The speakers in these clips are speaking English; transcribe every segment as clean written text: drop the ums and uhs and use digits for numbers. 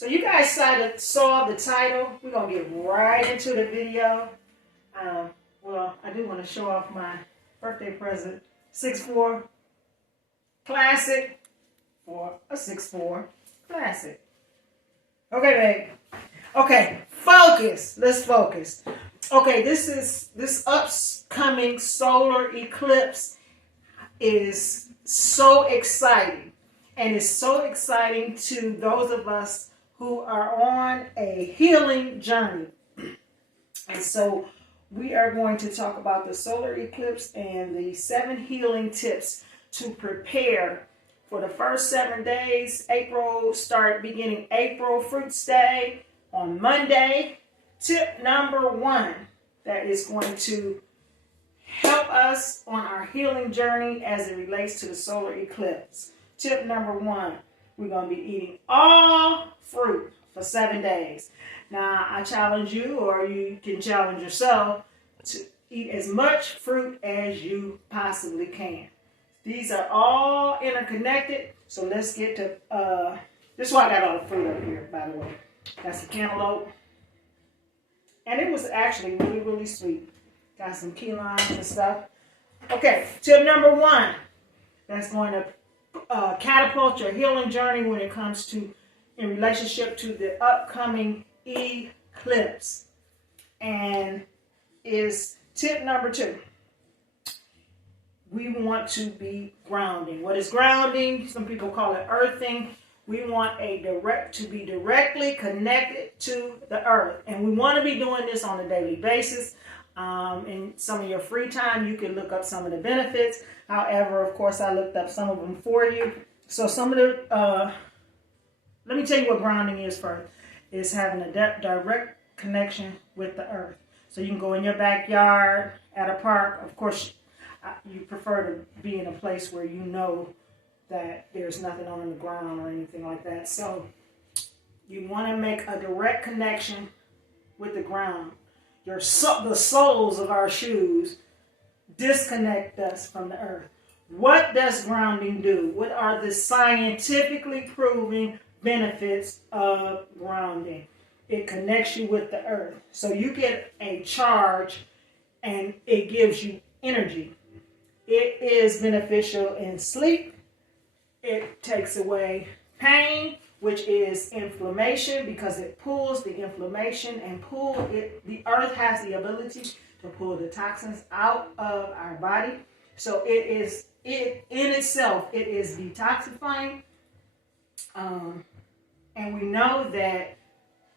So you guys saw the title. We're going to get right into the video. Well, I do want to show off my birthday present. 6'4" classic for a 6'4" classic. Okay, babe. Okay, focus. Let's focus. Okay, this upcoming solar eclipse is so exciting. And it's so exciting to those of us who are on a healing journey. And so we are going to talk about the solar eclipse and the 7 healing tips to prepare for the first 7 days. Beginning April Fruits Day on Monday. Tip number 1 that is going to help us on our healing journey as it relates to the solar eclipse. Tip number 1, we're going to be eating all fruit for 7 days. Now, I challenge you, or you can challenge yourself, to eat as much fruit as you possibly can. These are all interconnected, so let's get to, this is why I got all the fruit up here, by the way. Got some cantaloupe, and it was actually really, really sweet. Got some key limes and stuff. Okay, tip number 1, that's going to catapult your healing journey when it comes to, in relationship to the upcoming eclipse. And is tip number 2. We want to be grounding. What is grounding? Some people call it earthing. We want to be directly connected to the earth. And we want to be doing this on a daily basis. In some of your free time, you can look up some of the benefits. However, of course, I looked up some of them for you. So some of the, let me tell you what grounding is first. It's having a direct connection with the earth. So you can go in your backyard, at a park. Of course, you prefer to be in a place where you know that there's nothing on the ground or anything like that. So you want to make a direct connection with the ground. The soles of our shoes disconnect us from the earth. What does grounding do? What are the scientifically proven benefits of grounding? It connects you with the earth. So you get a charge and it gives you energy. It is beneficial in sleep. It takes away pain, which is inflammation, because it pulls the inflammation and the earth has the ability to pull the toxins out of our body. So it in itself, it is detoxifying. And we know that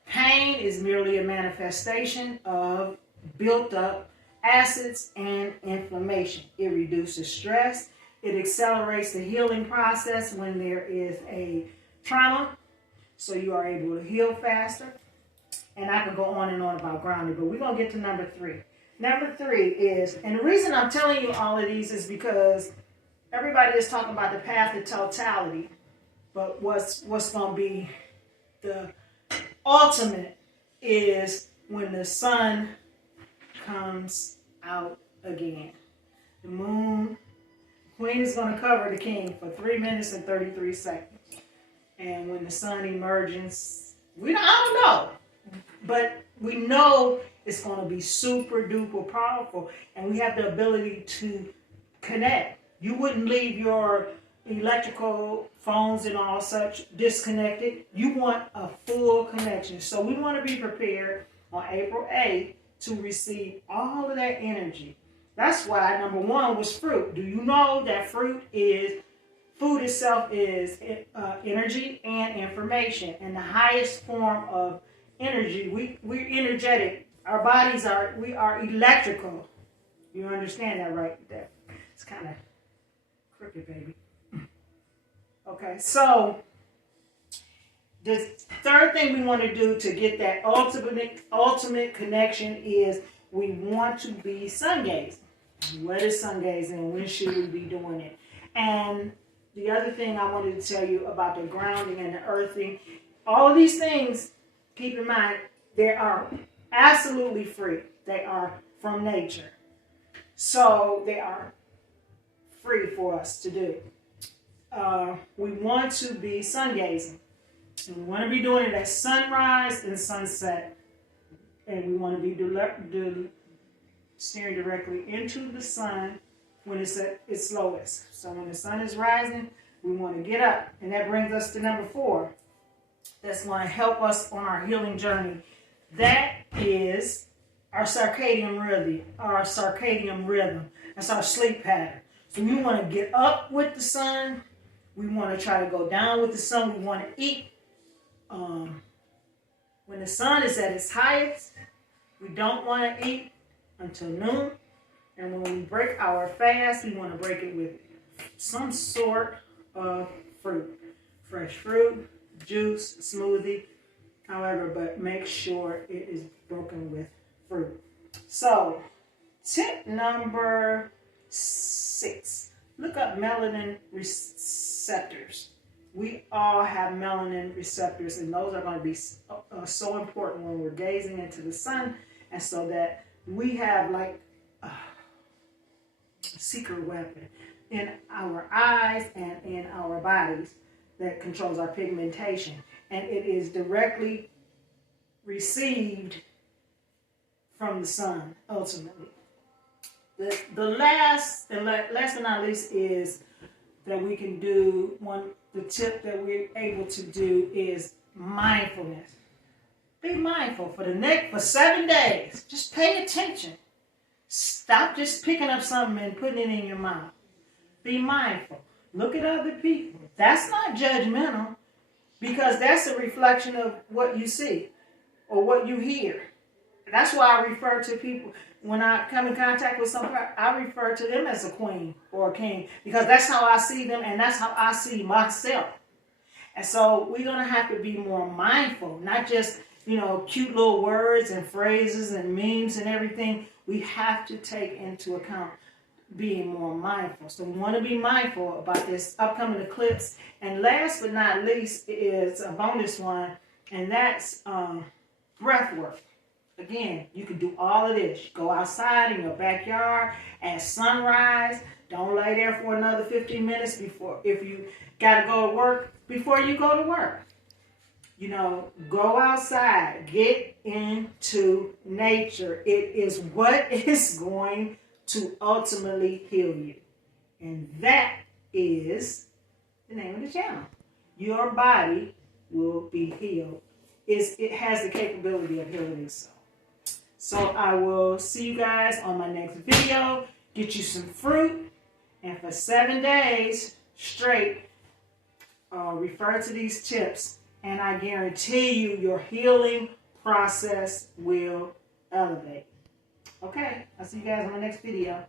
pain is merely a manifestation of built up acids and inflammation. It reduces stress. It accelerates the healing process when there is a trauma, so you are able to heal faster. And I could go on and on about grounding, but we're going to get to number 3. Number 3 is, and the reason I'm telling you all of these is because everybody is talking about the path to totality, but what's going to be the ultimate is when the sun comes out again. The moon, Queen is going to cover the king for 3 minutes and 33 seconds. And when the sun emerges, I don't know. But we know it's going to be super duper powerful. And we have the ability to connect. You wouldn't leave your electrical phones and all such disconnected. You want a full connection. So we want to be prepared on April 8th to receive all of that energy. That's why number 1 was fruit. Do you know that food itself is energy and information, and the highest form of energy. We're energetic. Our bodies we are electrical. You understand that, right? It's kind of crooked, baby. Okay, so the third thing we want to do to get that ultimate connection is we want to be sun gazing. What is sun gazing? When should we be doing it? And the other thing I wanted to tell you about the grounding and the earthing, all of these things, keep in mind, they are absolutely free. They are from nature. So they are free for us to do. We want to be sun gazing. And we want to be doing it at sunrise and sunset. And we want to be staring directly into the sun when it's at its lowest. So when the sun is rising, we want to get up. And that brings us to number 4. That's going to help us on our healing journey. That is our circadian rhythm. That's our sleep pattern. So we want to get up with the sun. We want to try to go down with the sun. We want to eat. When the sun is at its highest, we don't want to eat until noon. And when we break our fast, we want to break it with some sort of fruit. Fresh fruit, juice, smoothie, however, but make sure it is broken with fruit. So, tip number 6. Look up melanin receptors. We all have melanin receptors, and those are going to be so important when we're gazing into the sun, and so that we have like a secret weapon in our eyes and in our bodies that controls our pigmentation, and it is directly received from the sun ultimately. The last but not least is that we can do the tip that we're able to do is mindfulness. Be mindful for 7 days. Just pay attention. Stop just picking up something and putting it in your mouth. Be mindful. Look at other people. That's not judgmental, because that's a reflection of what you see or what you hear. That's why I refer to people, when I come in contact with somebody, I refer to them as a queen or a king, because that's how I see them and that's how I see myself. And so we're going to have to be more mindful, not just, cute little words and phrases and memes and everything. We have to take into account being more mindful. So we want to be mindful about this upcoming eclipse. And last but not least is a bonus one, and that's breath work. Again, you can do all of this. Go outside in your backyard at sunrise. Don't lay there for another 15 minutes if you got to go to work, before you go to work. Go outside. Get into nature. It is what is going to ultimately heal you. And that is the name of the channel. Your body will be healed. It has the capability of healing itself. So I will see you guys on my next video. Get you some fruit. And for 7 days straight, refer to these tips. And I guarantee you your healing process will elevate. Okay, I'll see you guys on the next video.